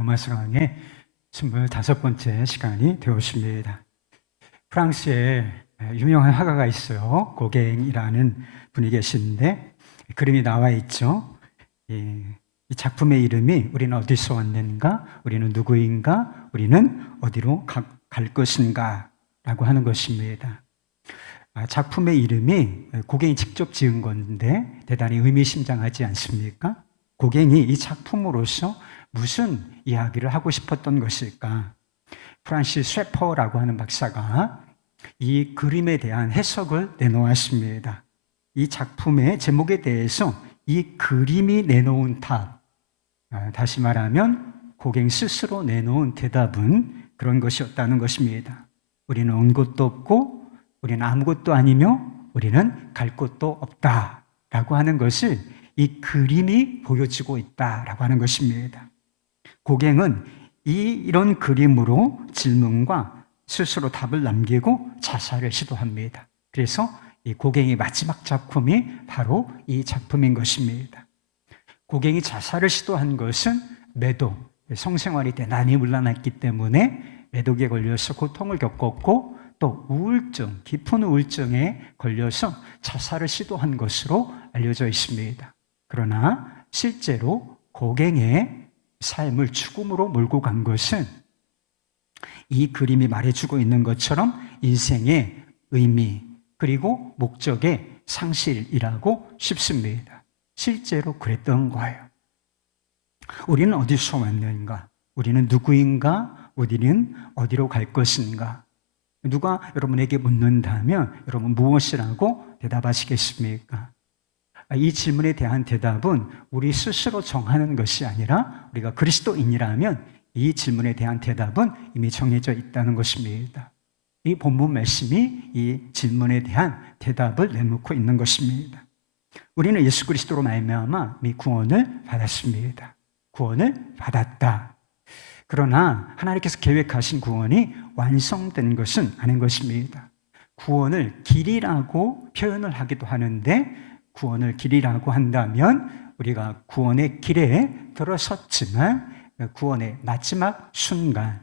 로마서 강의 25번째 시간이 되었습니다. 프랑스에 유명한 화가가 있어요. 고갱이라는 분이 계시는데 그림이 나와 있죠. 이 작품의 이름이 우리는 어디서 왔는가? 우리는 누구인가? 우리는 어디로 갈 것인가? 라고 하는 것입니다. 작품의 이름이 고갱이 직접 지은 건데 대단히 의미심장하지 않습니까? 고갱이 이 작품으로서 무슨 이야기를 하고 싶었던 것일까? 프란시스 셰퍼라고 하는 박사가 이 그림에 대한 해석을 내놓았습니다. 이 작품의 제목에 대해서 이 그림이 내놓은 답, 다시 말하면 고갱 스스로 내놓은 대답은 그런 것이었다는 것입니다. 우리는 온 곳도 없고 우리는 아무것도 아니며 우리는 갈 곳도 없다라고 하는 것을 이 그림이 보여주고 있다라고 하는 것입니다. 고갱은 이런 그림으로 질문과 스스로 답을 남기고 자살을 시도합니다. 그래서 이 고갱의 마지막 작품이 바로 이 작품인 것입니다. 고갱이 자살을 시도한 것은 매독, 성생활이 대단히 문란했기 때문에 매독에 걸려서 고통을 겪었고 또 우울증, 깊은 우울증에 걸려서 자살을 시도한 것으로 알려져 있습니다. 그러나 실제로 고갱의 삶을 죽음으로 몰고 간 것은 이 그림이 말해주고 있는 것처럼 인생의 의미 그리고 목적의 상실이라고 싶습니다. 실제로 그랬던 거예요. 우리는 어디서 왔는가? 우리는 누구인가? 우리는 어디로 갈 것인가? 누가 여러분에게 묻는다면 여러분 무엇이라고 대답하시겠습니까? 이 질문에 대한 대답은 우리 스스로 정하는 것이 아니라 우리가 그리스도인이라면 이 질문에 대한 대답은 이미 정해져 있다는 것입니다. 이 본문 말씀이 이 질문에 대한 대답을 내놓고 있는 것입니다. 우리는 예수 그리스도로 말미암아 이미 구원을 받았습니다. 구원을 받았다. 그러나 하나님께서 계획하신 구원이 완성된 것은 아닌 것입니다. 구원을 길이라고 표현을 하기도 하는데 구원을 길이라고 한다면 우리가 구원의 길에 들어섰지만 구원의 마지막 순간,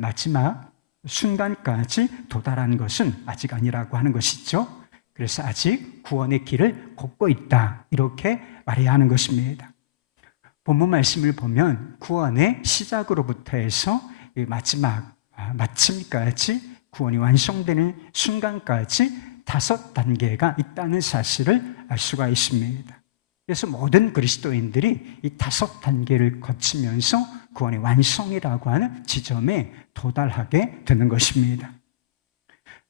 마지막 순간까지 도달한 것은 아직 아니라고 하는 것이죠. 그래서 아직 구원의 길을 걷고 있다 이렇게 말해야 하는 것입니다. 본문 말씀을 보면 구원의 시작으로부터 해서 마지막 마침까지 구원이 완성되는 순간까지 5단계가 있다는 사실을 알 수가 있습니다. 그래서 모든 그리스도인들이 이 5단계를 거치면서 구원의 완성이라고 하는 지점에 도달하게 되는 것입니다.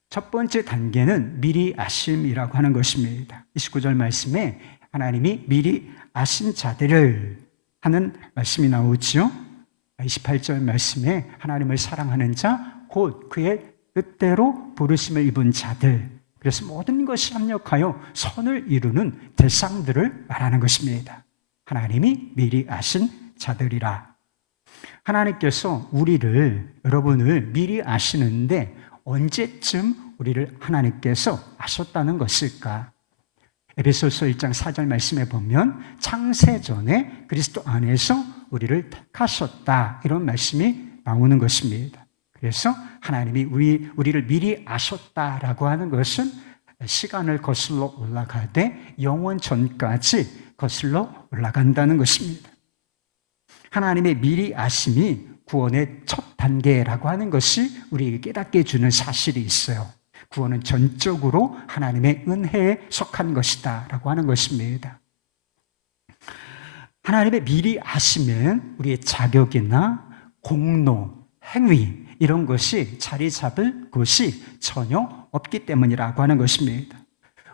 첫 번째 단계는 미리 아심이라고 하는 것입니다. 29절 말씀에 하나님이 미리 아신 자들을 하는 말씀이 나오죠. 28절 말씀에 하나님을 사랑하는 자, 곧 그의 뜻대로 부르심을 입은 자들. 그래서 모든 것이 합력하여 선을 이루는 대상들을 말하는 것입니다. 하나님이 미리 아신 자들이라. 하나님께서 여러분을 미리 아시는데 언제쯤 우리를 하나님께서 아셨다는 것일까? 에베소서 1장 4절 말씀에 보면 창세전에 그리스도 안에서 우리를 택하셨다 이런 말씀이 나오는 것입니다. 그래서 하나님이 우리를 미리 아셨다라고 하는 것은 시간을 거슬러 올라가되 영원 전까지 거슬러 올라간다는 것입니다. 하나님의 미리 아심이 구원의 첫 단계라고 하는 것이 우리에게 깨닫게 해주는 사실이 있어요. 구원은 전적으로 하나님의 은혜에 속한 것이다 라고 하는 것입니다. 하나님의 미리 아시면 우리의 자격이나 공로, 행위 이런 것이 자리 잡을 곳이 전혀 없기 때문이라고 하는 것입니다.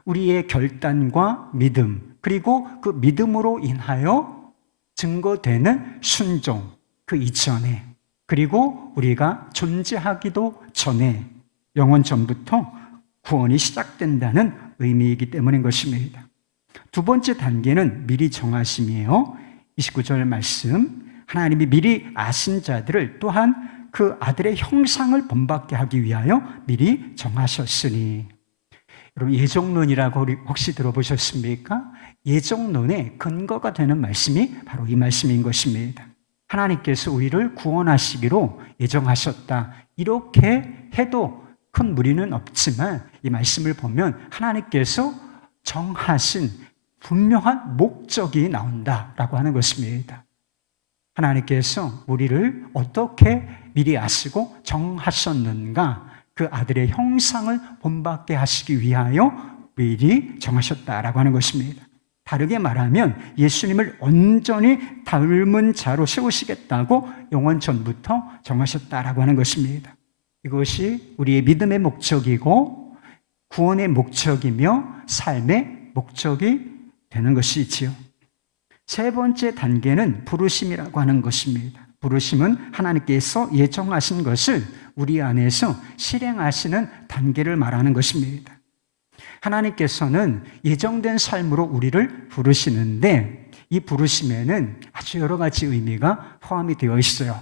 우리의 결단과 믿음 그리고 그 믿음으로 인하여 증거되는 순종 그 이전에 그리고 우리가 존재하기도 전에 영원 전부터 구원이 시작된다는 의미이기 때문인 것입니다. 두 번째 단계는 미리 정하심이에요. 29절 말씀 하나님이 미리 아신 자들을 또한 그 아들의 형상을 본받게 하기 위하여 미리 정하셨으니. 여러분 예정론이라고 혹시 들어보셨습니까? 예정론의 근거가 되는 말씀이 바로 이 말씀인 것입니다. 하나님께서 우리를 구원하시기로 예정하셨다. 이렇게 해도 큰 무리는 없지만 이 말씀을 보면 하나님께서 정하신 분명한 목적이 나온다라고 하는 것입니다. 하나님께서 우리를 어떻게 미리 아시고 정하셨는가, 그 아들의 형상을 본받게 하시기 위하여 미리 정하셨다라고 하는 것입니다. 다르게 말하면 예수님을 온전히 닮은 자로 세우시겠다고 영원 전부터 정하셨다라고 하는 것입니다. 이것이 우리의 믿음의 목적이고 구원의 목적이며 삶의 목적이 되는 것이지요. 세 번째 단계는 부르심이라고 하는 것입니다. 부르심은 하나님께서 예정하신 것을 우리 안에서 실행하시는 단계를 말하는 것입니다. 하나님께서는 예정된 삶으로 우리를 부르시는데 이 부르심에는 아주 여러 가지 의미가 포함이 되어 있어요.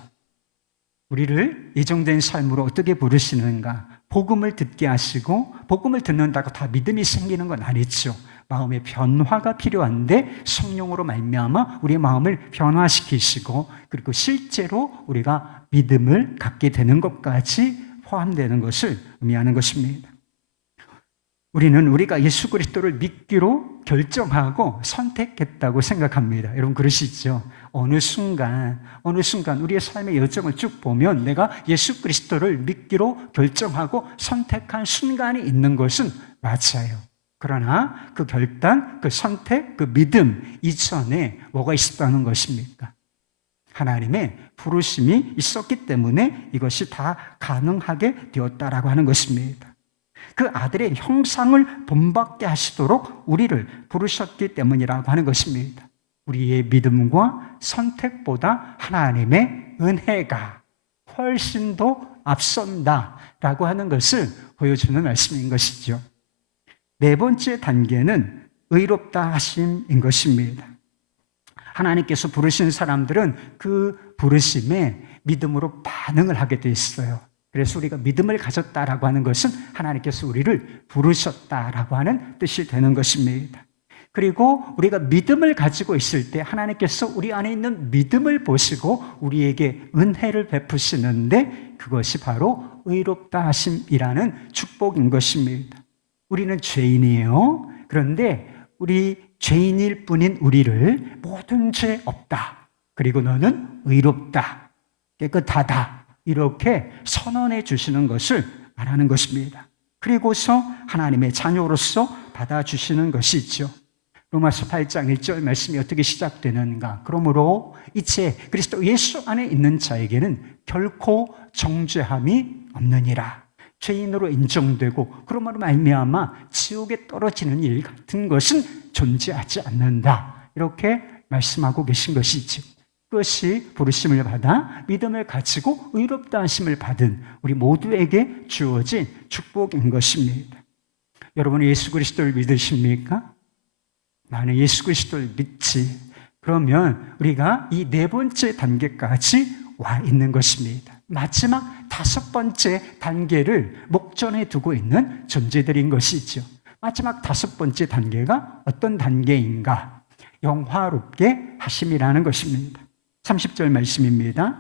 우리를 예정된 삶으로 어떻게 부르시는가? 복음을 듣게 하시고, 복음을 듣는다고 다 믿음이 생기는 건 아니죠. 마음의 변화가 필요한데 성령으로 말미암아 우리의 마음을 변화시키시고, 그리고 실제로 우리가 믿음을 갖게 되는 것까지 포함되는 것을 의미하는 것입니다. 우리는 우리가 예수 그리스도를 믿기로 결정하고 선택했다고 생각합니다. 여러분 그러시죠? 어느 순간 우리의 삶의 여정을 쭉 보면 내가 예수 그리스도를 믿기로 결정하고 선택한 순간이 있는 것은 맞아요. 그러나 그 결단, 그 선택, 그 믿음 이전에 뭐가 있었다는 것입니까? 하나님의 부르심이 있었기 때문에 이것이 다 가능하게 되었다라고 하는 것입니다. 그 아들의 형상을 본받게 하시도록 우리를 부르셨기 때문이라고 하는 것입니다. 우리의 믿음과 선택보다 하나님의 은혜가 훨씬 더 앞선다라고 하는 것을 보여주는 말씀인 것이죠. 네 번째 단계는 의롭다 하심인 것입니다. 하나님께서 부르신 사람들은 그 부르심에 믿음으로 반응을 하게 돼 있어요. 그래서 우리가 믿음을 가졌다라고 하는 것은 하나님께서 우리를 부르셨다라고 하는 뜻이 되는 것입니다. 그리고 우리가 믿음을 가지고 있을 때 하나님께서 우리 안에 있는 믿음을 보시고 우리에게 은혜를 베푸시는데 그것이 바로 의롭다 하심이라는 축복인 것입니다. 우리는 죄인이에요. 그런데 우리 죄인일 뿐인 우리를 모든 죄 없다. 그리고 너는 의롭다. 깨끗하다. 이렇게 선언해 주시는 것을 말하는 것입니다. 그리고서 하나님의 자녀로서 받아주시는 것이죠. 로마서 8장 1절 말씀이 어떻게 시작되는가? 그러므로 이제 그리스도 예수 안에 있는 자에게는 결코 정죄함이 없느니라. 죄인으로 인정되고 그러므로 말미암아 지옥에 떨어지는 일 같은 것은 존재하지 않는다. 이렇게 말씀하고 계신 것이죠. 그것이 부르심을 받아 믿음을 가지고 의롭다 하심을 받은 우리 모두에게 주어진 축복인 것입니다. 여러분 예수 그리스도를 믿으십니까? 나는 예수 그리스도를 믿지. 그러면 우리가 이 네 번째 단계까지 와 있는 것입니다. 마지막 다섯 번째 단계를 목전에 두고 있는 존재들인 것이죠. 마지막 다섯 번째 단계가 어떤 단계인가? 영화롭게 하심이라는 것입니다. 30절 말씀입니다.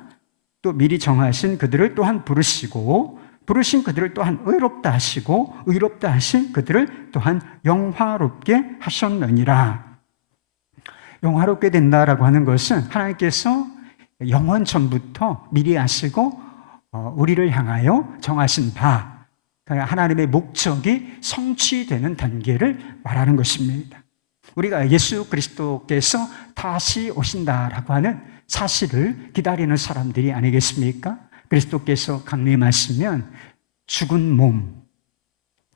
또 미리 정하신 그들을 또한 부르시고 부르신 그들을 또한 의롭다 하시고 의롭다 하신 그들을 또한 영화롭게 하셨느니라. 영화롭게 된다라고 하는 것은 하나님께서 영원 전부터 미리 아시고 우리를 향하여 정하신 바, 하나님의 목적이 성취되는 단계를 말하는 것입니다. 우리가 예수 그리스도께서 다시 오신다라고 하는 사실을 기다리는 사람들이 아니겠습니까? 그리스도께서 강림하시면 죽은 몸,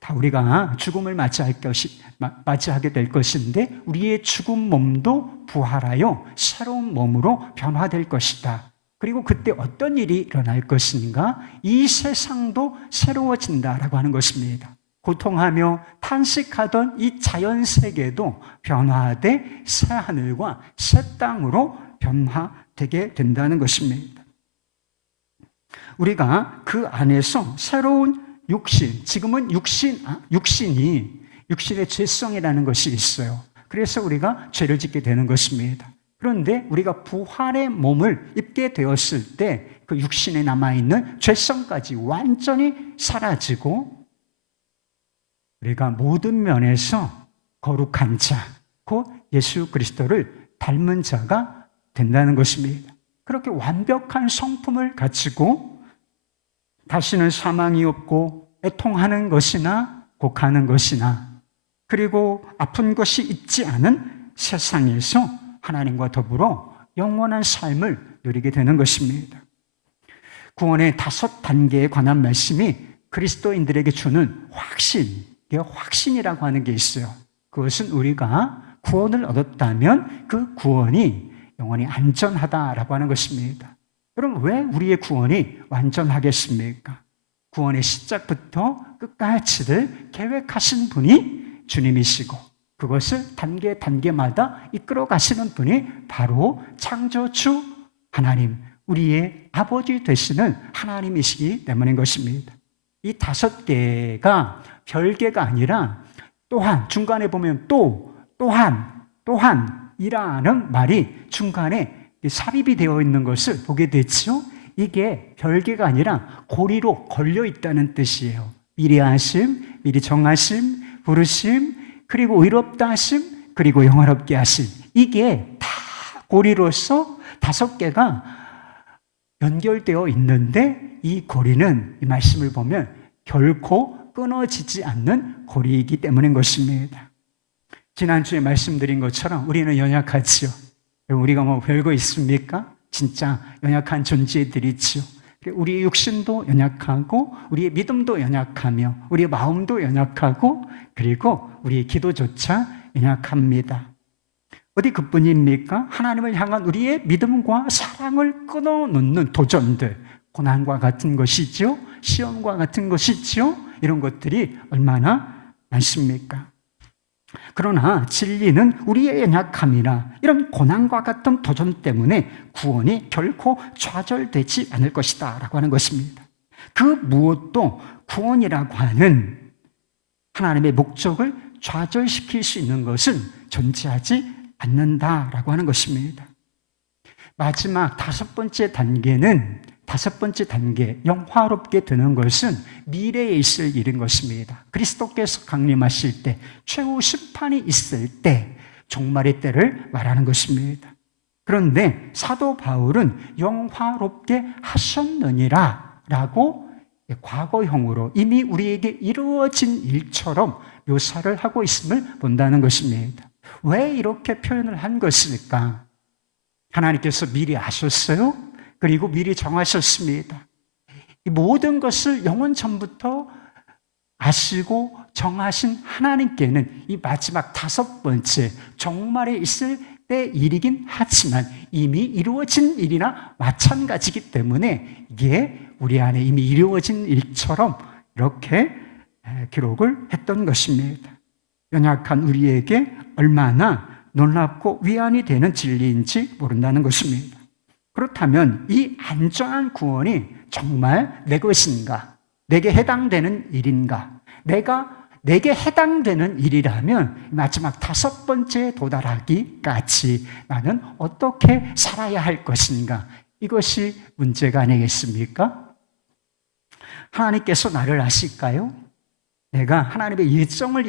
다 우리가 죽음을 맞이하게 될 것인데 우리의 죽은 몸도 부활하여 새로운 몸으로 변화될 것이다. 그리고 그때 어떤 일이 일어날 것인가? 이 세상도 새로워진다라고 하는 것입니다. 고통하며 탄식하던 이 자연세계도 변화돼 새 하늘과 새 땅으로 변화되게 된다는 것입니다. 우리가 그 안에서 새로운 육신, 지금은 육신의 죄성이라는 것이 있어요. 그래서 우리가 죄를 짓게 되는 것입니다. 그런데 우리가 부활의 몸을 입게 되었을 때 그 육신에 남아있는 죄성까지 완전히 사라지고 우리가 모든 면에서 거룩한 자, 곧 예수 그리스도를 닮은 자가 된다는 것입니다. 그렇게 완벽한 성품을 가지고 다시는 사망이 없고 애통하는 것이나 곡하는 것이나 그리고 아픈 것이 있지 않은 세상에서 하나님과 더불어 영원한 삶을 누리게 되는 것입니다. 구원의 5단계에 관한 말씀이 그리스도인들에게 주는 확신이라고 하는 게 있어요. 그것은 우리가 구원을 얻었다면 그 구원이 영원히 안전하다라고 하는 것입니다. 그럼 왜 우리의 구원이 완전하겠습니까? 구원의 시작부터 끝까지를 계획하신 분이 주님이시고 그것을 단계마다 이끌어 가시는 분이 바로 창조주 하나님, 우리의 아버지 되시는 하나님이시기 때문인 것입니다. 이 5개가 별개가 아니라 또한, 중간에 보면 또한이라는 말이 중간에 삽입이 되어 있는 것을 보게 되죠. 이게 별개가 아니라 고리로 걸려 있다는 뜻이에요. 미리 하심, 미리 정하심, 부르심, 그리고 의롭다 하심, 그리고 영화롭게 하심. 이게 다 고리로서 5개가 연결되어 있는데 이 고리는 이 말씀을 보면 결코 끊어지지 않는 고리이기 때문인 것입니다. 지난주에 말씀드린 것처럼 우리는 연약하지요. 우리가 뭐 별거 있습니까? 진짜 연약한 존재들이지요. 우리의 육신도 연약하고 우리의 믿음도 연약하며 우리의 마음도 연약하고 그리고 우리의 기도조차 연약합니다. 어디 그뿐입니까? 하나님을 향한 우리의 믿음과 사랑을 끊어놓는 도전들, 고난과 같은 것이죠. 시험과 같은 것이죠. 이런 것들이 얼마나 많습니까? 그러나 진리는 우리의 연약함이나 이런 고난과 같은 도전 때문에 구원이 결코 좌절되지 않을 것이다 라고 하는 것입니다. 그 무엇도 구원이라고 하는 하나님의 목적을 좌절시킬 수 있는 것은 존재하지 않는다라고 하는 것입니다. 마지막 5번째 단계, 영화롭게 되는 것은 미래에 있을 일인 것입니다. 그리스도께서 강림하실 때, 최후 심판이 있을 때, 종말의 때를 말하는 것입니다. 그런데 사도 바울은 영화롭게 하셨느니라 라고 과거형으로 이미 우리에게 이루어진 일처럼 묘사를 하고 있음을 본다는 것입니다. 왜 이렇게 표현을 한 것일까? 하나님께서 미리 아셨어요. 그리고 미리 정하셨습니다. 이 모든 것을 영원 전부터 아시고 정하신 하나님께는 이 마지막 5번째 종말에 있을 때 일이긴 하지만 이미 이루어진 일이나 마찬가지이기 때문에 이게 우리 안에 이미 이루어진 일처럼 이렇게 기록을 했던 것입니다. 연약한 우리에게 얼마나 놀랍고 위안이 되는 진리인지 모른다는 것입니다. 그렇다면 이 안전한 구원이 정말 내 것인가? 내게 해당되는 일인가? 내게 해당되는 일이라면 마지막 5번째 도달하기까지 나는 어떻게 살아야 할 것인가? 이것이 문제가 아니겠습니까? 하나님께서 나를 아실까요? 내가 하나님의 예정을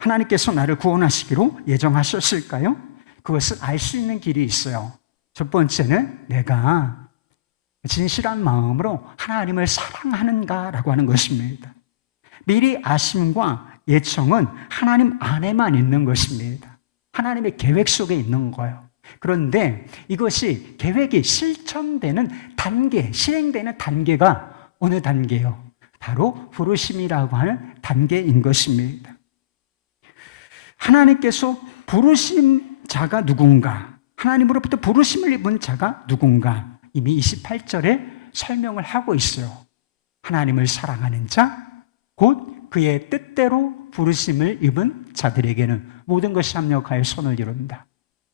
하나님께서 나를 구원하시기로 예정하셨을까요? 그것을 알 수 있는 길이 있어요. 첫 번째는 내가 진실한 마음으로 하나님을 사랑하는가라고 하는 것입니다. 미리 아심과 예정은 하나님 안에만 있는 것입니다. 하나님의 계획 속에 있는 거예요. 그런데 이것이 계획이 실천되는 단계, 실행되는 단계가 어느 단계요? 바로 부르심이라고 하는 단계인 것입니다. 하나님께서 부르신 자가 누군가, 하나님으로부터 부르심을 입은 자가 누군가 이미 28절에 설명을 하고 있어요. 하나님을 사랑하는 자, 곧 그의 뜻대로 부르심을 입은 자들에게는 모든 것이 합력하여 선을 이룬다.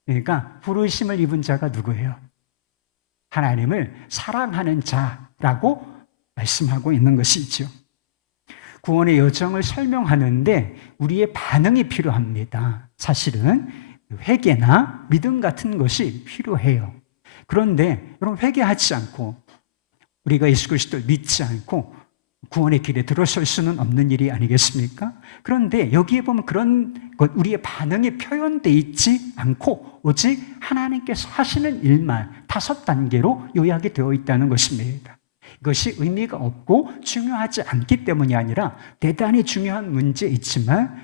그러니까 부르심을 입은 자가 누구예요? 하나님을 사랑하는 자라고 말씀하고 있는 것이죠. 구원의 여정을 설명하는데 우리의 반응이 필요합니다. 사실은 회개나 믿음 같은 것이 필요해요. 그런데 여러분, 회개하지 않고 우리가 예수 그리스도를 믿지 않고 구원의 길에 들어설 수는 없는 일이 아니겠습니까? 그런데 여기에 보면 그런 것, 우리의 반응이 표현되어 있지 않고 오직 하나님께서 하시는 일만 5단계로 요약이 되어 있다는 것입니다. 이것이 의미가 없고 중요하지 않기 때문이 아니라 대단히 중요한 문제이지만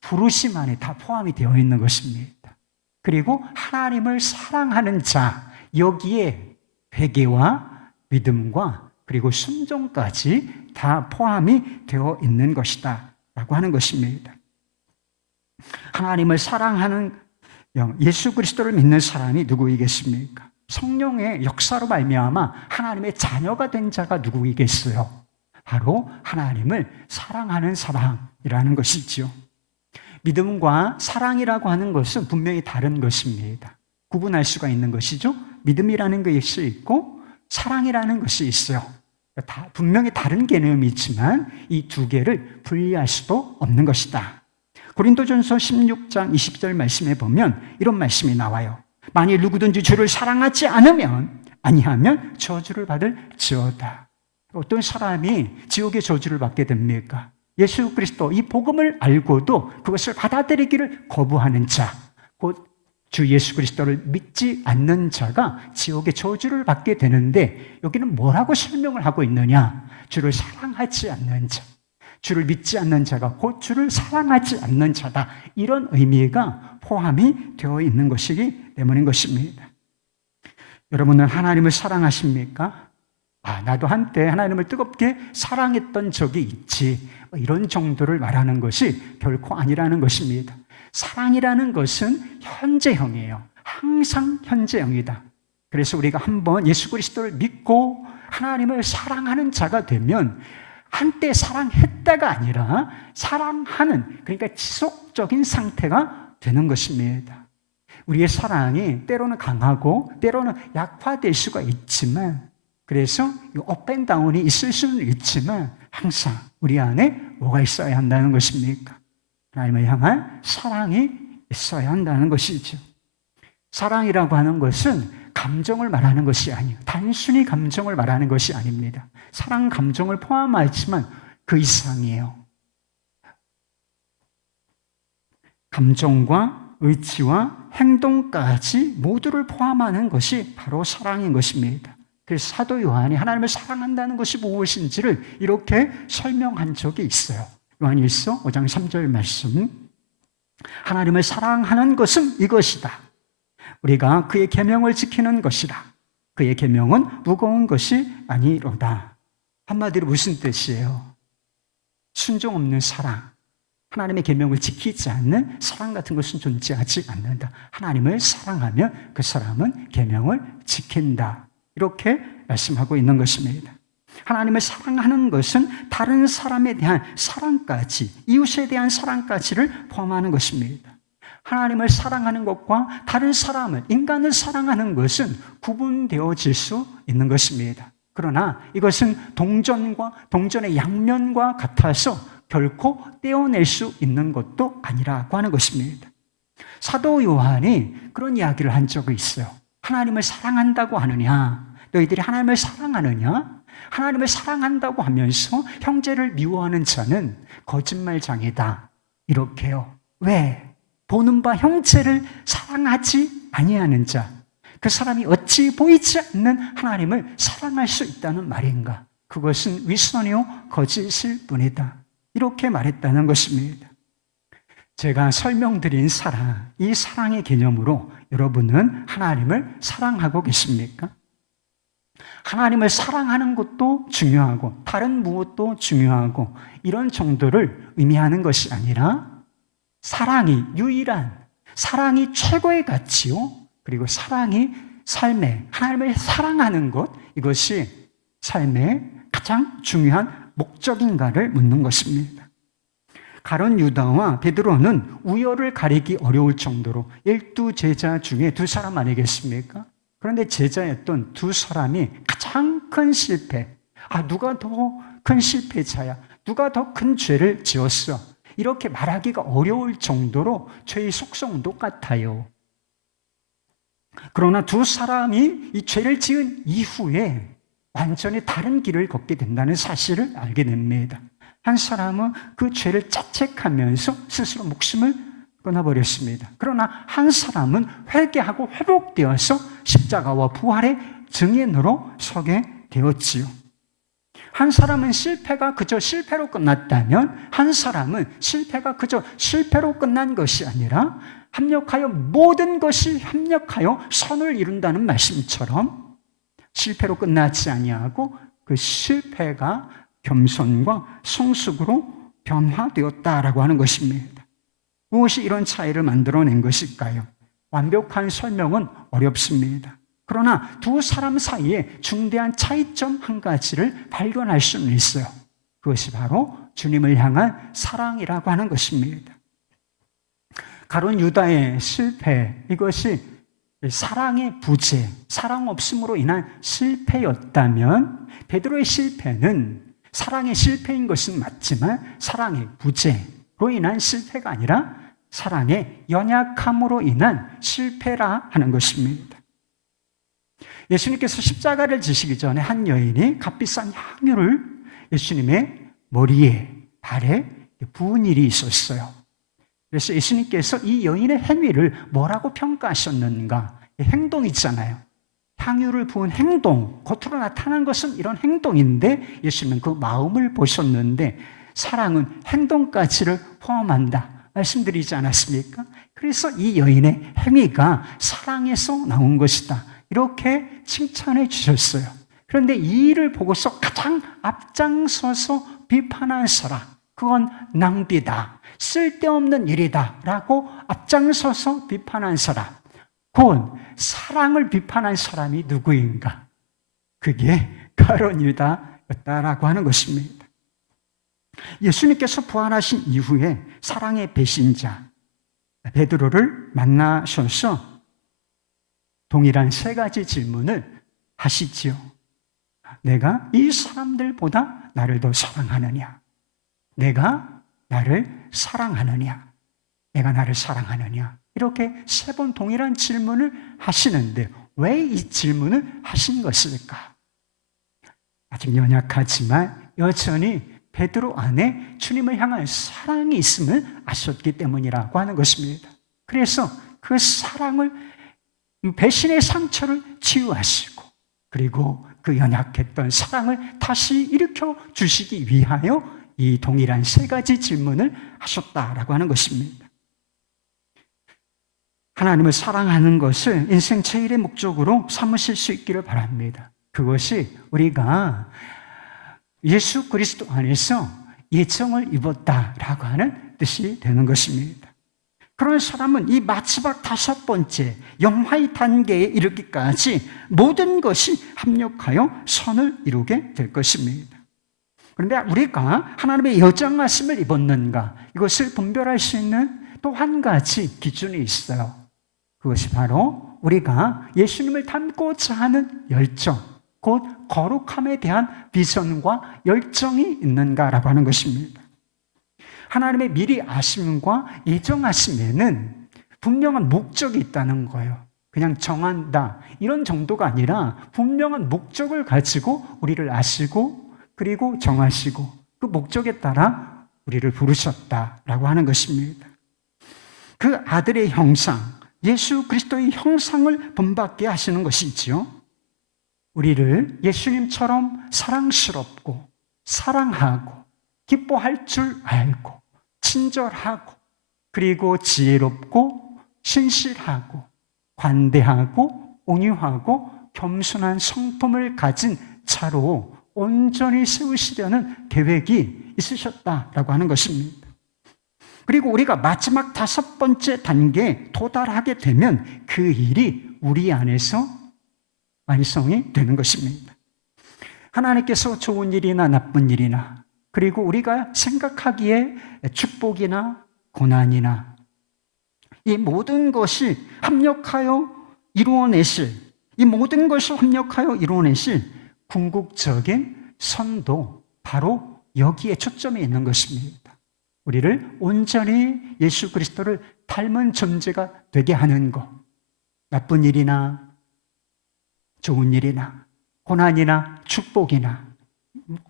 부르심 안에 다 포함이 되어 있는 것입니다. 그리고 하나님을 사랑하는 자, 여기에 회개와 믿음과 그리고 순종까지 다 포함이 되어 있는 것이다 라고 하는 것입니다. 하나님을 사랑하는 영, 예수 그리스도를 믿는 사람이 누구이겠습니까? 성령의 역사로 말미암아 하나님의 자녀가 된 자가 누구이겠어요? 바로 하나님을 사랑하는 사람이라는 것이지요. 믿음과 사랑이라고 하는 것은 분명히 다른 것입니다. 구분할 수가 있는 것이죠. 믿음이라는 것이 있고 사랑이라는 것이 있어요. 분명히 다른 개념이지만 이 두 개를 분리할 수도 없는 것이다. 고린도전서 16장 20절 말씀에 보면 이런 말씀이 나와요. 만일 누구든지 주를 사랑하지 아니하면 저주를 받을지어다. 어떤 사람이 지옥의 저주를 받게 됩니까? 예수 그리스도 이 복음을 알고도 그것을 받아들이기를 거부하는 자, 곧 주 예수 그리스도를 믿지 않는 자가 지옥의 저주를 받게 되는데, 여기는 뭐라고 설명을 하고 있느냐? 주를 사랑하지 않는 자, 주를 믿지 않는 자가 곧 주를 사랑하지 않는 자다, 이런 의미가 포함이 되어 있는 것이기 때문인 것입니다. 여러분은 하나님을 사랑하십니까? 나도 한때 하나님을 뜨겁게 사랑했던 적이 있지, 이런 정도를 말하는 것이 결코 아니라는 것입니다. 사랑이라는 것은 현재형이에요. 항상 현재형이다. 그래서 우리가 한번 예수 그리스도를 믿고 하나님을 사랑하는 자가 되면 한때 사랑했다가 아니라 사랑하는, 그러니까 지속적인 상태가 되는 것입니다. 우리의 사랑이 때로는 강하고 때로는 약화될 수가 있지만, 그래서 업앤다운이 있을 수는 있지만 항상 우리 안에 뭐가 있어야 한다는 것입니까? 하나님을 향한 사랑이 있어야 한다는 것이죠. 사랑이라고 하는 것은 감정을 말하는 것이 아니에요. 단순히 감정을 말하는 것이 아닙니다. 사랑 감정을 포함하지만 그 이상이에요. 감정과 의지와 행동까지 모두를 포함하는 것이 바로 사랑인 것입니다. 그래서 사도 요한이 하나님을 사랑한다는 것이 무엇인지를 이렇게 설명한 적이 있어요. 요한일서 5장 3절 말씀, 하나님을 사랑하는 것은 이것이다. 우리가 그의 계명을 지키는 것이다. 그의 계명은 무거운 것이 아니로다. 한마디로 무슨 뜻이에요? 순종 없는 사랑, 하나님의 계명을 지키지 않는 사랑 같은 것은 존재하지 않는다. 하나님을 사랑하면 그 사람은 계명을 지킨다. 이렇게 말씀하고 있는 것입니다. 하나님을 사랑하는 것은 다른 사람에 대한 사랑까지, 이웃에 대한 사랑까지를 포함하는 것입니다. 하나님을 사랑하는 것과 다른 사람을, 인간을 사랑하는 것은 구분되어질 수 있는 것입니다. 그러나 이것은 동전의 양면과 같아서 결코 떼어낼 수 있는 것도 아니라고 하는 것입니다. 사도 요한이 그런 이야기를 한 적이 있어요. 하나님을 사랑한다고 하느냐? 너희들이 하나님을 사랑하느냐? 하나님을 사랑한다고 하면서 형제를 미워하는 자는 거짓말장이다. 이렇게요. 왜? 보는 바 형제를 사랑하지 아니하는 자, 그 사람이 어찌 보이지 않는 하나님을 사랑할 수 있다는 말인가? 그것은 윗선이요 거짓일 뿐이다. 이렇게 말했다는 것입니다. 제가 설명드린 사랑, 이 사랑의 개념으로 여러분은 하나님을 사랑하고 계십니까? 하나님을 사랑하는 것도 중요하고 다른 무엇도 중요하고 이런 정도를 의미하는 것이 아니라 사랑이 유일한, 사랑이 최고의 가치요, 그리고 사랑이 삶의, 하나님을 사랑하는 것, 이것이 삶의 가장 중요한 목적인가를 묻는 것입니다. 가룟 유다와 베드로는 우열을 가리기 어려울 정도로 12제자 중에 2사람 아니겠습니까? 그런데 제자였던 2사람이 가장 큰 실패, 누가 더 큰 실패자야? 누가 더 큰 죄를 지었어? 이렇게 말하기가 어려울 정도로 죄의 속성은 똑같아요. 그러나 두 사람이 이 죄를 지은 이후에 완전히 다른 길을 걷게 된다는 사실을 알게 됩니다. 한 사람은 그 죄를 자책하면서 스스로 목숨을 끊어버렸습니다. 그러나 한 사람은 회개하고 회복되어서 십자가와 부활의 증인으로 서게 되었지요. 한 사람은 실패가 그저 실패로 끝났다면 한 사람은 실패가 그저 실패로 끝난 것이 아니라 모든 것이 합력하여 선을 이룬다는 말씀처럼 실패로 끝나지 아니하고 그 실패가 겸손과 성숙으로 변화되었다라고 하는 것입니다. 무엇이 이런 차이를 만들어낸 것일까요? 완벽한 설명은 어렵습니다. 그러나 두 사람 사이에 중대한 차이점 한 가지를 발견할 수는 있어요. 그것이 바로 주님을 향한 사랑이라고 하는 것입니다. 가룟 유다의 실패, 이것이 사랑의 부재, 사랑 없음으로 인한 실패였다면 베드로의 실패는 사랑의 실패인 것은 맞지만 사랑의 부재로 인한 실패가 아니라 사랑의 연약함으로 인한 실패라 하는 것입니다. 예수님께서 십자가를 지시기 전에 한 여인이 값비싼 향유를 예수님의 머리에, 발에 부은 일이 있었어요. 그래서 예수님께서 이 여인의 행위를 뭐라고 평가하셨는가? 행동이잖아요. 향유를 부은 행동, 겉으로 나타난 것은 이런 행동인데 예수님은 그 마음을 보셨는데 사랑은 행동까지를 포함한다 말씀드리지 않았습니까? 그래서 이 여인의 행위가 사랑에서 나온 것이다 이렇게 칭찬해 주셨어요. 그런데 이 일을 보고서 가장 앞장서서 비판한 사람, 그건 낭비다, 쓸데없는 일이다 라고 앞장서서 비판한 사람, 곧 사랑을 비판한 사람이 누구인가? 그게 가룟 유다였다라고 하는 것입니다. 예수님께서 부활하신 이후에 사랑의 배신자 베드로를 만나셔서 동일한 세 가지 질문을 하시지요. 내가 이 사람들보다 나를 더 사랑하느냐? 내가 나를 사랑하느냐? 내가 나를 사랑하느냐? 이렇게 세 번 동일한 질문을 하시는데 왜 이 질문을 하신 것일까? 아직 연약하지만 여전히 베드로 안에 주님을 향한 사랑이 있음을 아셨기 때문이라고 하는 것입니다. 그래서 그 사랑을, 배신의 상처를 치유하시고 그리고 그 연약했던 사랑을 다시 일으켜 주시기 위하여 이 동일한 세 가지 질문을 하셨다라고 하는 것입니다. 하나님을 사랑하는 것을 인생 제일의 목적으로 삼으실 수 있기를 바랍니다. 그것이 우리가 예수 그리스도 안에서 예정을 입었다라고 하는 뜻이 되는 것입니다. 그런 사람은 이 마지막 5번째 영화의 단계에 이르기까지 모든 것이 합력하여 선을 이루게 될 것입니다. 그런데 우리가 하나님의 여정하심을 입었는가, 이것을 분별할 수 있는 또 한 가지 기준이 있어요. 그것이 바로 우리가 예수님을 닮고자 하는 열정, 곧 거룩함에 대한 비전과 열정이 있는가라고 하는 것입니다. 하나님의 미리 아심과 예정하심에는 분명한 목적이 있다는 거예요. 그냥 정한다 이런 정도가 아니라 분명한 목적을 가지고 우리를 아시고 그리고 정하시고 그 목적에 따라 우리를 부르셨다라고 하는 것입니다. 그 아들의 형상, 예수 그리스도의 형상을 본받게 하시는 것이지요. 우리를 예수님처럼 사랑스럽고 사랑하고 기뻐할 줄 알고 친절하고 그리고 지혜롭고 신실하고 관대하고 온유하고 겸손한 성품을 가진 자로 온전히 세우시려는 계획이 있으셨다라고 하는 것입니다. 그리고 우리가 마지막 5번째 단계에 도달하게 되면 그 일이 우리 안에서 완성이 되는 것입니다. 하나님께서 좋은 일이나 나쁜 일이나 그리고 우리가 생각하기에 축복이나 고난이나 이 모든 것이 합력하여 이루어내실, 이 모든 것을 합력하여 이루어내실 궁극적인 선도 바로 여기에 초점이 있는 것입니다. 우리를 온전히 예수 그리스도를 닮은 존재가 되게 하는 것. 나쁜 일이나 좋은 일이나 고난이나 축복이나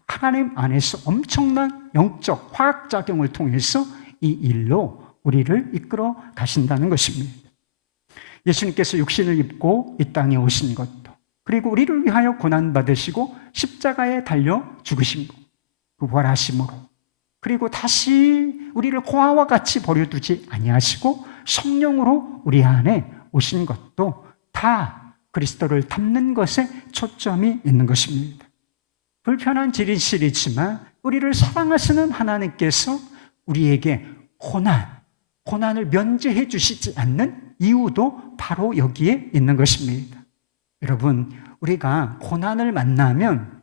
하나님 안에서 엄청난 영적 화학작용을 통해서 이 일로 우리를 이끌어 가신다는 것입니다. 예수님께서 육신을 입고 이 땅에 오신 것도, 그리고 우리를 위하여 고난받으시고 십자가에 달려 죽으신 것, 그 부활하심으로, 그리고 다시 우리를 고아와 같이 버려두지 아니하시고 성령으로 우리 안에 오신 것도 다 그리스도를 닮는 것에 초점이 있는 것입니다. 불편한 진실이지만 우리를 사랑하시는 하나님께서 우리에게 고난을 면제해 주시지 않는 이유도 바로 여기에 있는 것입니다. 여러분, 우리가 고난을 만나면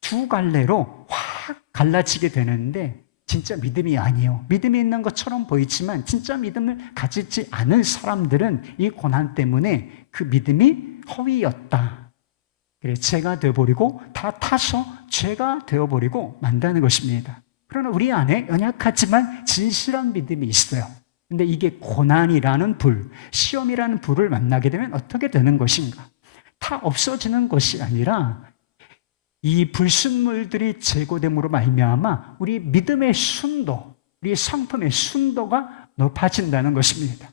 두 갈래로 확 갈라지게 되는데 진짜 믿음이 아니에요. 믿음이 있는 것처럼 보이지만 진짜 믿음을 가지지 않은 사람들은 이 고난 때문에 그 믿음이 허위였다. 그래, 죄가 되어버리고 다 타서 죄가 되어버리고 만다는 것입니다. 그러나 우리 안에 연약하지만 진실한 믿음이 있어요. 근데 이게 고난이라는 불, 시험이라는 불을 만나게 되면 어떻게 되는 것인가? 다 없어지는 것이 아니라 이 불순물들이 제거됨으로 말미암아 우리 믿음의 순도, 우리 성품의 순도가 높아진다는 것입니다.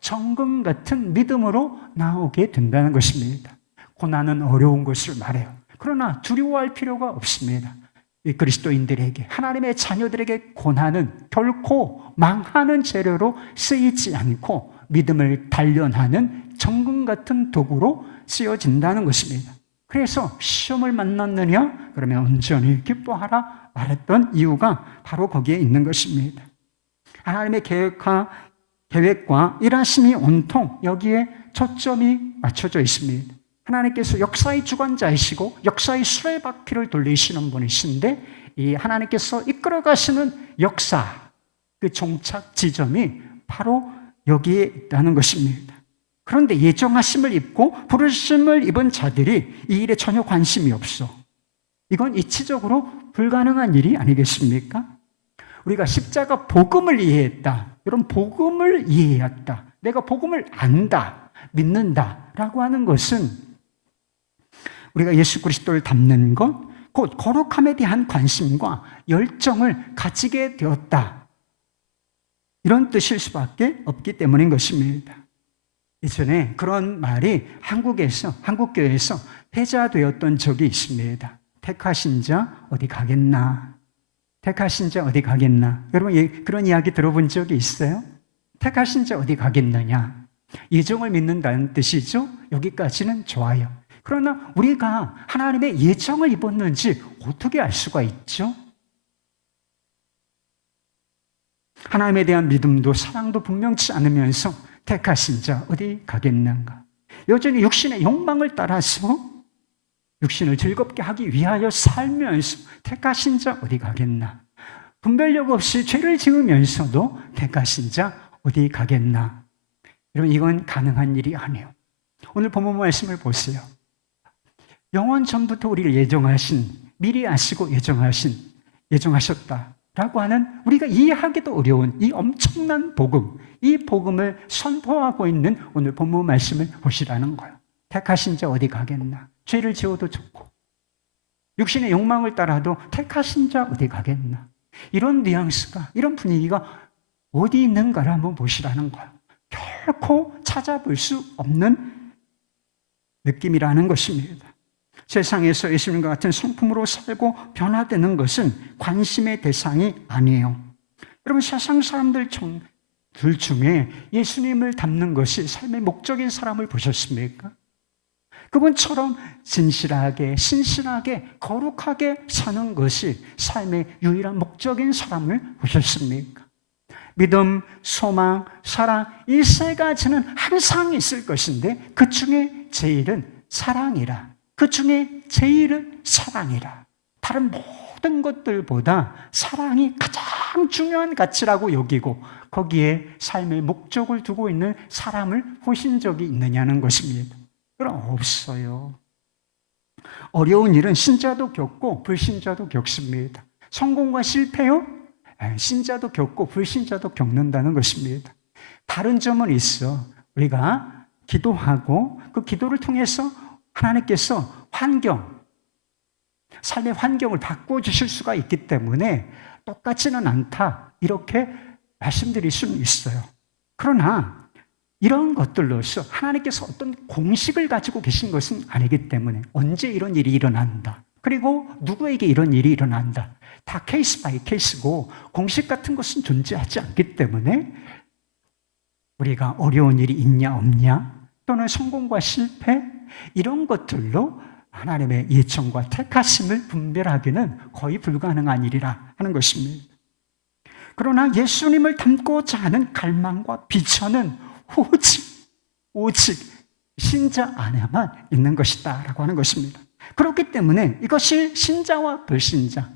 정금 같은 믿음으로 나오게 된다는 것입니다. 고난은 어려운 것을 말해요. 그러나 두려워할 필요가 없습니다. 이 그리스도인들에게, 하나님의 자녀들에게 고난은 결코 망하는 재료로 쓰이지 않고 믿음을 단련하는 정금 같은 도구로 쓰여진다는 것입니다. 그래서 시험을 만났느냐? 그러면 온전히 기뻐하라 말했던 이유가 바로 거기에 있는 것입니다. 하나님의 계획과 일하심이 온통 여기에 초점이 맞춰져 있습니다. 하나님께서 역사의 주관자이시고 역사의 수레바퀴를 돌리시는 분이신데 이 하나님께서 이끌어 가시는 역사, 그 종착 지점이 바로 여기에 있다는 것입니다. 그런데 예정하심을 입고 부르심을 입은 자들이 이 일에 전혀 관심이 없어. 이건 이치적으로 불가능한 일이 아니겠습니까? 우리가 십자가 복음을 이해했다. 이런 복음을 이해했다. 내가 복음을 안다, 믿는다라고 하는 것은 우리가 예수 그리스도를 닮는 것, 곧 거룩함에 대한 관심과 열정을 가지게 되었다. 이런 뜻일 수밖에 없기 때문인 것입니다. 예전에 그런 말이 한국교회에서 회자되었던 적이 있습니다. 택하신 자 어디 가겠나? 택하신 자 어디 가겠나? 여러분 그런 이야기 들어본 적이 있어요? 택하신 자 어디 가겠느냐? 예정을 믿는다는 뜻이죠. 여기까지는 좋아요. 그러나 우리가 하나님의 예정을 입었는지 어떻게 알 수가 있죠? 하나님에 대한 믿음도 사랑도 분명치 않으면서 택하신 자 어디 가겠는가? 여전히 육신의 욕망을 따라서 육신을 즐겁게 하기 위하여 살면서 택하신 자 어디 가겠나? 분별력 없이 죄를 지으면서도 택하신 자 어디 가겠나? 여러분, 이건 가능한 일이 아니에요. 오늘 본문 말씀을 보세요. 영원 전부터 우리를 미리 아시고 예정하셨다라고 하는 우리가 이해하기도 어려운 이 엄청난 복음, 이 복음을 선포하고 있는 오늘 본문 말씀을 보시라는 거예요. 택하신 자 어디 가겠나? 죄를 지어도 좋고 육신의 욕망을 따라도 택하신 자 어디 가겠나? 이런 뉘앙스가, 이런 분위기가 어디 있는가를 한번 보시라는 거예요. 결코 찾아볼 수 없는 느낌이라는 것입니다. 세상에서 예수님과 같은 성품으로 살고 변화되는 것은 관심의 대상이 아니에요. 여러분, 세상 사람들 중에 예수님을 닮는 것이 삶의 목적인 사람을 보셨습니까? 그분처럼 진실하게, 신실하게, 거룩하게 사는 것이 삶의 유일한 목적인 사람을 보셨습니까? 믿음, 소망, 사랑, 이 세 가지는 항상 있을 것인데 그 중에 제일은 사랑이라. 그 중에 제일은 사랑이라. 다른 모든 것들보다 사랑이 가장 중요한 가치라고 여기고 거기에 삶의 목적을 두고 있는 사람을 보신 적이 있느냐는 것입니다. 그럼 없어요. 어려운 일은 신자도 겪고 불신자도 겪습니다. 성공과 실패요? 신자도 겪고 불신자도 겪는다는 것입니다. 다른 점은 있어. 우리가 기도하고 그 기도를 통해서 하나님께서 삶의 환경을 바꿔주실 수가 있기 때문에 똑같지는 않다, 이렇게 말씀드릴 수는 있어요. 그러나 이런 것들로서 하나님께서 어떤 공식을 가지고 계신 것은 아니기 때문에 언제 이런 일이 일어난다, 그리고 누구에게 이런 일이 일어난다, 다 케이스 바이 케이스고 공식 같은 것은 존재하지 않기 때문에 우리가 어려운 일이 있냐 없냐, 또는 성공과 실패, 이런 것들로 하나님의 예정과 택하심을 분별하기는 거의 불가능한 일이라 하는 것입니다. 그러나 예수님을 닮고자 하는 갈망과 비전은 오직 신자 안에만 있는 것이다 라고 하는 것입니다. 그렇기 때문에 이것이 신자와 불신자,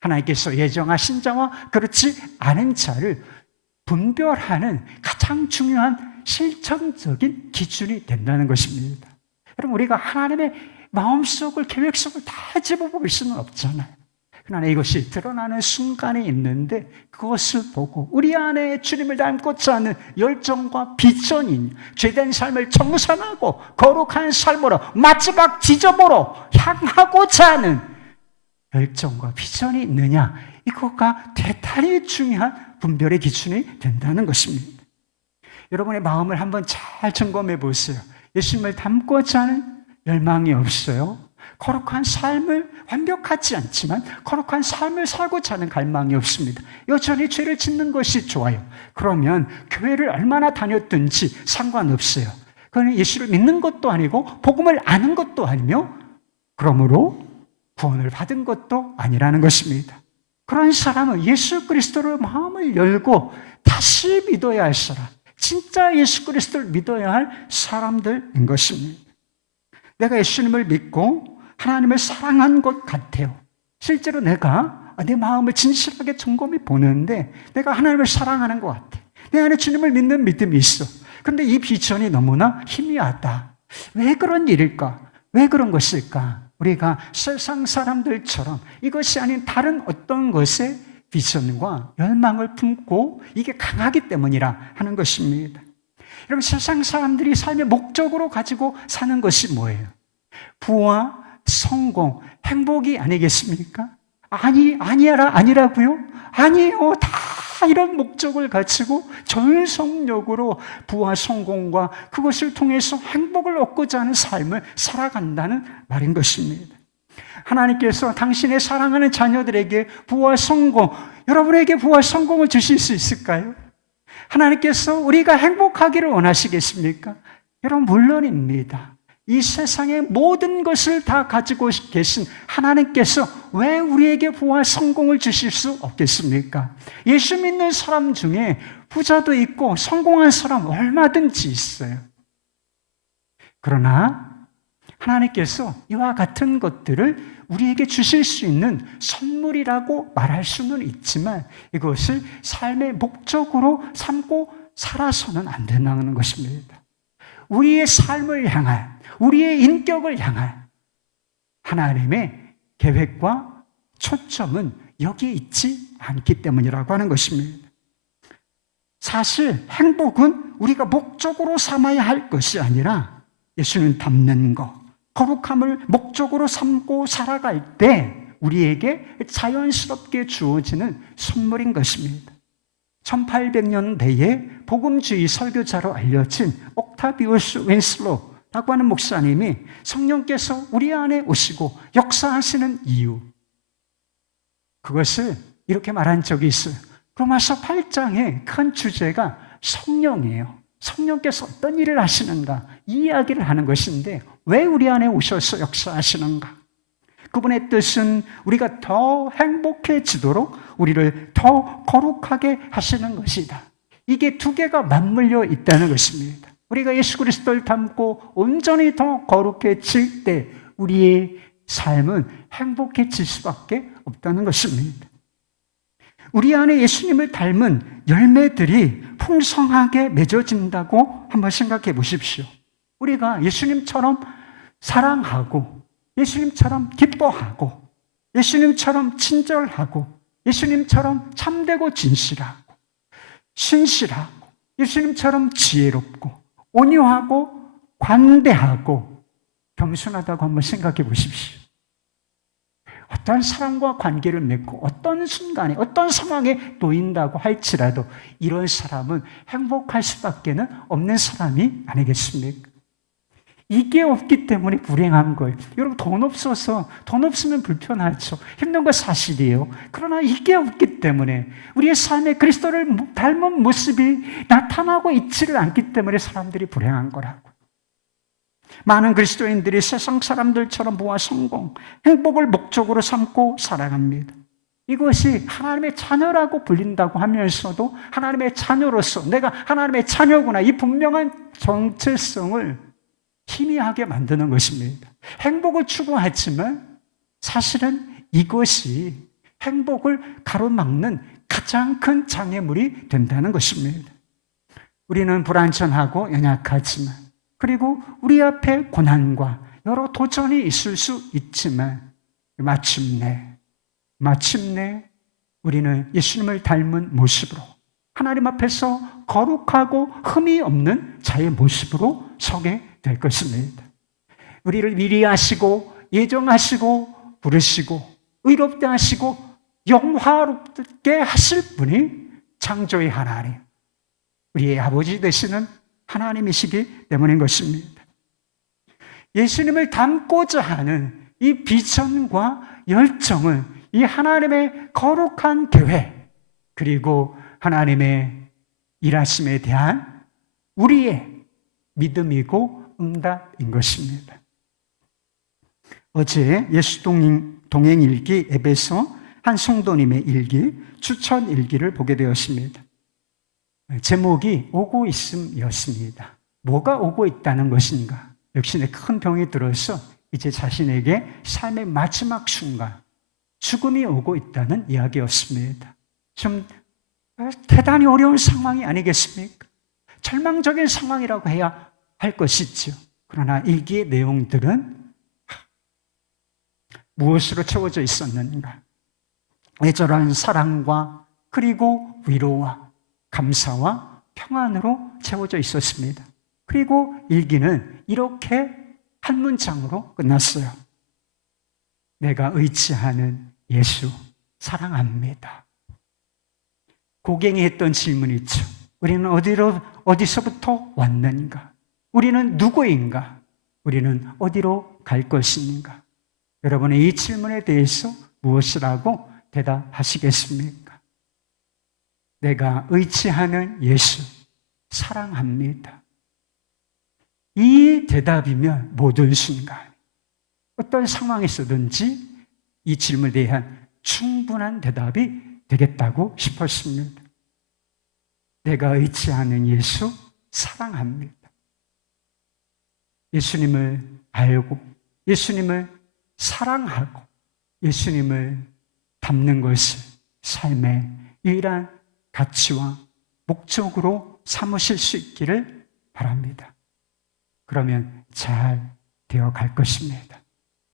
하나님께서 예정하신 자와 그렇지 않은 자를 분별하는 가장 중요한 실천적인 기준이 된다는 것입니다. 여러분, 우리가 하나님의 마음속을, 계획 속을 다 집어볼 수는 없잖아요. 그러나 이것이 드러나는 순간이 있는데 그것을 보고 우리 안에 주님을 닮고자 하는 열정과 비전인 죄된 삶을 청산하고 거룩한 삶으로 마지막 지점으로 향하고자 하는 열정과 비전이 있느냐, 이거가 대단히 중요한 분별의 기준이 된다는 것입니다. 여러분의 마음을 한번 잘 점검해 보세요. 예수님을 닮고자 하는 열망이 없어요? 거룩한 삶을, 완벽하지 않지만 거룩한 삶을 살고자 하는 갈망이 없습니다. 여전히 죄를 짓는 것이 좋아요. 그러면 교회를 얼마나 다녔든지 상관없어요. 그건 예수를 믿는 것도 아니고 복음을 아는 것도 아니며 그러므로 구원을 받은 것도 아니라는 것입니다. 그런 사람은 예수 그리스도를 마음을 열고 다시 믿어야 할 사람, 진짜 예수 그리스도를 믿어야 할 사람들인 것입니다. 내가 예수님을 믿고 하나님을 사랑한 것 같아요. 실제로 내가 내 마음을 진실하게 점검해 보는데 내가 하나님을 사랑하는 것 같아. 내 안에 주님을 믿는 믿음이 있어. 그런데 이 비전이 너무나 희미하다. 왜 그런 일일까? 왜 그런 것일까? 우리가 세상 사람들처럼 이것이 아닌 다른 어떤 것에 비전과 열망을 품고 이게 강하기 때문이라 하는 것입니다. 여러분, 세상 사람들이 삶의 목적으로 가지고 사는 것이 뭐예요? 부와 성공, 행복이 아니겠습니까? 아니라고요? 아니에요. 다 이런 목적을 가지고 전속력으로 부와 성공과 그것을 통해서 행복을 얻고자 하는 삶을 살아간다는 말인 것입니다. 하나님께서 당신의 사랑하는 자녀들에게 부와 성공, 여러분에게 부와 성공을 주실 수 있을까요? 하나님께서 우리가 행복하기를 원하시겠습니까? 여러분, 물론입니다. 이 세상의 모든 것을 다 가지고 계신 하나님께서 왜 우리에게 부와 성공을 주실 수 없겠습니까? 예수 믿는 사람 중에 부자도 있고 성공한 사람 얼마든지 있어요. 그러나 하나님께서 이와 같은 것들을 우리에게 주실 수 있는 선물이라고 말할 수는 있지만 이것을 삶의 목적으로 삼고 살아서는 안 된다는 것입니다. 우리의 삶을 향한, 우리의 인격을 향한 하나님의 계획과 초점은 여기에 있지 않기 때문이라고 하는 것입니다. 사실 행복은 우리가 목적으로 삼아야 할 것이 아니라 예수님 닮는 것, 거룩함을 목적으로 삼고 살아갈 때 우리에게 자연스럽게 주어지는 선물인 것입니다. 1800년대에 복음주의 설교자로 알려진 옥타비우스 윈슬로라고 하는 목사님이 성령께서 우리 안에 오시고 역사하시는 이유, 그것을 이렇게 말한 적이 있어요. 로마서 8장의 큰 주제가 성령이에요. 성령께서 어떤 일을 하시는가, 이 이야기를 하는 것인데 왜 우리 안에 오셔서 역사하시는가? 그분의 뜻은 우리가 더 행복해지도록 우리를 더 거룩하게 하시는 것이다. 이게 두 개가 맞물려 있다는 것입니다. 우리가 예수 그리스도를 닮고 온전히 더 거룩해질 때 우리의 삶은 행복해질 수밖에 없다는 것입니다. 우리 안에 예수님을 닮은 열매들이 풍성하게 맺어진다고 한번 생각해 보십시오. 우리가 예수님처럼 사랑하고 예수님처럼 기뻐하고 예수님처럼 친절하고 예수님처럼 참되고 진실하고 신실하고 예수님처럼 지혜롭고 온유하고 관대하고 겸손하다고 한번 생각해 보십시오. 어떤 사람과 관계를 맺고 어떤 순간에 어떤 상황에 놓인다고 할지라도 이런 사람은 행복할 수밖에 없는 사람이 아니겠습니까? 이게 없기 때문에 불행한 거예요. 여러분, 돈 없으면 불편하죠. 힘든 거 사실이에요. 그러나 이게 없기 때문에 우리의 삶에 그리스도를 닮은 모습이 나타나고 있지를 않기 때문에 사람들이 불행한 거라고. 많은 그리스도인들이 세상 사람들처럼 부와 성공, 행복을 목적으로 삼고 살아갑니다. 이것이 하나님의 자녀라고 불린다고 하면서도 하나님의 자녀로서 내가 하나님의 자녀구나, 이 분명한 정체성을 희미하게 만드는 것입니다. 행복을 추구하지만 사실은 이것이 행복을 가로막는 가장 큰 장애물이 된다는 것입니다. 우리는 불완전하고 연약하지만, 그리고 우리 앞에 고난과 여러 도전이 있을 수 있지만 마침내 우리는 예수님을 닮은 모습으로 하나님 앞에서 거룩하고 흠이 없는 자의 모습으로 서게 될 것입니다. 우리를 미리 하시고 예정하시고 부르시고 의롭게 하시고 영화롭게 하실 분이 창조의 하나님, 우리의 아버지 되시는 하나님이시기 때문인 것입니다. 예수님을 닮고자 하는 이 비전과 열정은 이 하나님의 거룩한 계획, 그리고 하나님의 일하심에 대한 우리의 믿음이고 응답인 것입니다. 어제 예수 동행 일기 앱에서 한 성도님의 일기, 추천 일기를 보게 되었습니다. 제목이 오고 있음이었습니다. 뭐가 오고 있다는 것인가? 역시 큰 병이 들어서 이제 자신에게 삶의 마지막 순간, 죽음이 오고 있다는 이야기였습니다. 좀 대단히 어려운 상황이 아니겠습니까? 절망적인 상황이라고 해야 할 것이죠. 그러나 일기의 내용들은 무엇으로 채워져 있었는가? 애절한 사랑과 그리고 위로와 감사와 평안으로 채워져 있었습니다. 그리고 일기는 이렇게 한 문장으로 끝났어요. 내가 의지하는 예수 사랑합니다. 고갱이 했던 질문이 있죠. 우리는 어디서부터 왔는가? 우리는 누구인가? 우리는 어디로 갈 것인가? 여러분의 이 질문에 대해서 무엇이라고 대답하시겠습니까? 내가 의지하는 예수 사랑합니다. 이 대답이면 모든 순간 어떤 상황에서든지 이 질문에 대한 충분한 대답이 되겠다고 싶었습니다. 내가 의지하는 예수 사랑합니다. 예수님을 알고 예수님을 사랑하고 예수님을 닮는 것을 삶의 유일한 가치와 목적으로 삼으실 수 있기를 바랍니다. 그러면 잘 되어 갈 것입니다.